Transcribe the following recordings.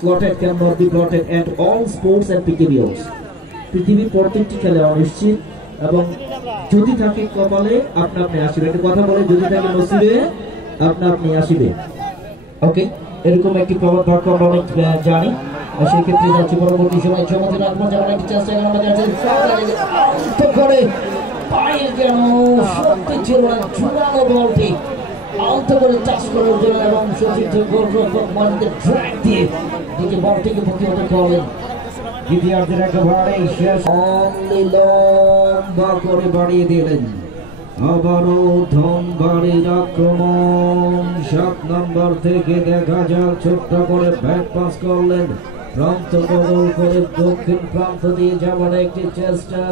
slotted cannot be plotted at all sports and PKBOs. পৃথিবীর প্রত্যেকটি খেলা অনিশ্চিত এবং যদি থাকে কপালে আপনা আপনি আসবে, একটা কথা বলে যদি থাকে নসিবে আপনা আপনি আসবে। ওকে, এরকম একটি প্রবাদ বাক্য আমরা অনেক জানি। সেই ক্ষেত্রে যাচ্ছি পরবর্তী সময় চমৎকার আক্রমণ যেমন একটি চেষ্টা করে পায়ের যেন সত্যি ছিল না, ঝুলানো বলটি আলতো করে টাচ করার জন্য এবং সতীর্থ গোলরক্ষক মহেন্দ্র ড্র্যাগ দিয়ে দিকে বলটিকে প্রতিহত করলেন। দ্বিতীয়ার্ধের একেবারে শেষ অনলি লম্বা করে বাড়িয়ে দিলেন। আবারও ধনবাড়ির আক্রমণ 7 নম্বর থেকে দেখা যাক ছোট্ট করে ব্যাট পাস করলেন, প্রান্ত বদল করে দক্ষিণ প্রান্ত দিয়ে যাওয়ার একটি চেষ্টা।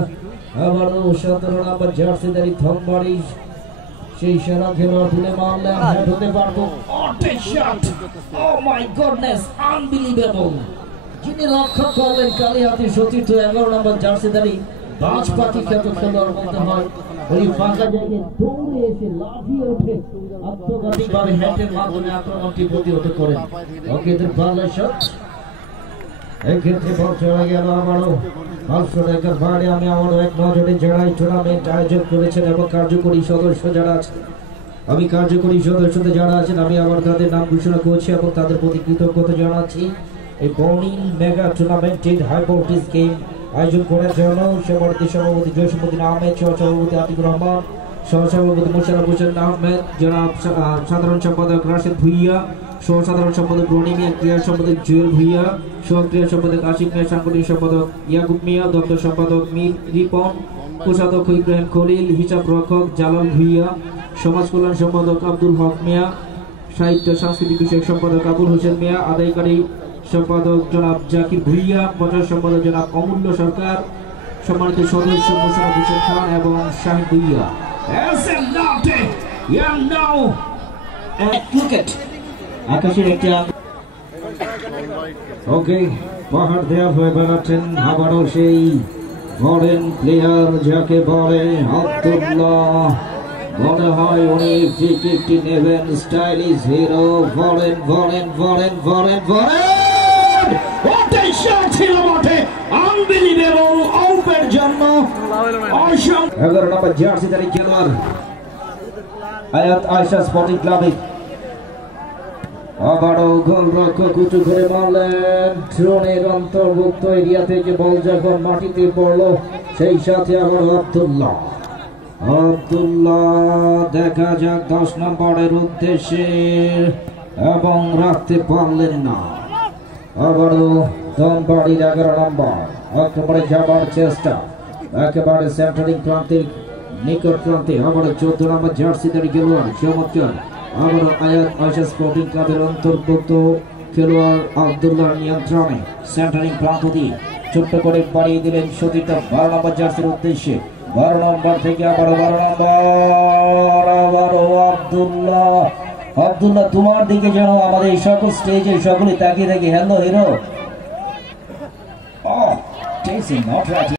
আবারও 17 নম্বর জার্সিধারী ধনবাড়ি সেই সেরা খেলোয়াড় তুলে মারলেন, হেড হতে পারতো। ও মাই গডনেস, আনবিলিভেবল! যিনি লক্ষ্য করলেন কালিহাতি সতীর্থ 11 নম্বর জার্সিধারী বাজ পাখি খ্যাত খেলোয়াড় বলতে হয়, ওই ফাঁকা জায়গায় দৌড়ে এসে লাফিয়ে উঠে আত্মঘাতীভাবে হেডের মাধ্যমে আক্রমণটি প্রতিহত করেন। ওকে, ভালো শট। এক্ষেত্রে বল চলে গেল আবারও 500 টাকার বাড়ি। আমি আবারও এক নজরে যারাই টুর্নামেন্ট আয়োজন করেছেন এবং কার্যকরী সদস্য যারা আছেন, আমি কার্যকরী সদস্যদের যারা আছেন আমি আবার তাদের নাম ঘোষণা করছি এবং তাদের প্রতি কৃতজ্ঞতা জানাচ্ছি। এই বর্নিং মেগা টুর্নামেন্টের হাই ভোল্টেজ গেম আয়োজন করার জন্য সভাপতি জসীমউদ্দিন আহমেদ, সহসভাপতি আতিকুর রহমান, সহসভাপতি মোশাররফ হোসেন আহমেদ, জনাব সাধারণ সম্পাদক রাশেদ ভুইয়া, সহ-সাধারণ সম্পাদক রনি মিয়া, ক্রীড়া সম্পাদক জুয়েল ভুইয়া, সহ-ক্রীড়া সম্পাদক আশিক মিয়া, সাংগঠনিক সম্পাদক ইয়াকুব মিয়া, দপ্তর সম্পাদক মীর রিপন, কোষাধ্যক্ষ ইব্রাহিম খলিল, হিসাব রক্ষক জালাল ভুইয়া, সমাজ কল্যাণ সম্পাদক আব্দুল হক মিয়া, সাহিত্য সাংস্কৃতিক বিষয়ক সম্পাদক আবুল হোসেন মিয়া, আদায়কারী সম্পাদক জনাব জাকির ভুইয়া, প্রচার সম্পাদক জনাব অমূল্য সরকার, সম্মানিত সদস্য মোশাররফ হোসেন খান এবং শাহিদ ভুইয়া। আকাশের একটি ওকে পাহাড় দেওয়া হয়ে বেড়াচ্ছেন আবারও সেই ফরেন প্লেয়ার যাকে বলে আব্দুল্লাহ। মনে হয় উনি একটি নেবেন, stylish hero. Foreign foreign foreign foreign foreign ছিল বটে, আনবিলিভেবল! আউটের জন্য 11 নম্বর জার্সিধারী খেলোয়াড় আয়াত আয়েশা স্পোর্টিং ক্লাবে আবারও গোলরক্ষক উঁচু করে মারলেন। ড্রোনের অন্তর্ভুক্ত এরিয়া থেকে বল যখন মাটিতে পড়লো সেই সাথে আবারও আব্দুল্লাহ দেখা যাক 10 নম্বরের উদ্দেশ্যে এবং রাখতে পারলেন না। আবারও ধনবাড়ির 11 নম্বর আক্রমণে যাবার চেষ্টা, একেবারে সেন্টারিং প্রান্তের নিকট প্রান্তে আবারও 14 নম্বর জার্সিধারী খেলোয়াড় চমৎকার। আবারও আয়াত আয়েশা স্পোর্টিং ক্লাবের অন্তর্ভুক্ত খেলোয়াড় আব্দুল্লাহ নিয়ন্ত্রণে সেন্টারিং প্রান্ত দিয়ে ছোট্ট করে বাড়িয়ে দিলেন সতীর্থ 12 নম্বর জার্সির উদ্দেশ্যে। 12 নম্বর থেকে আবারও 12 নম্বর, আবারও আব্দুল্লাহ তোমার দিকে যেন আমাদের এই সকল স্টেজে সকলে তাকিয়ে থাকি। Hello hero.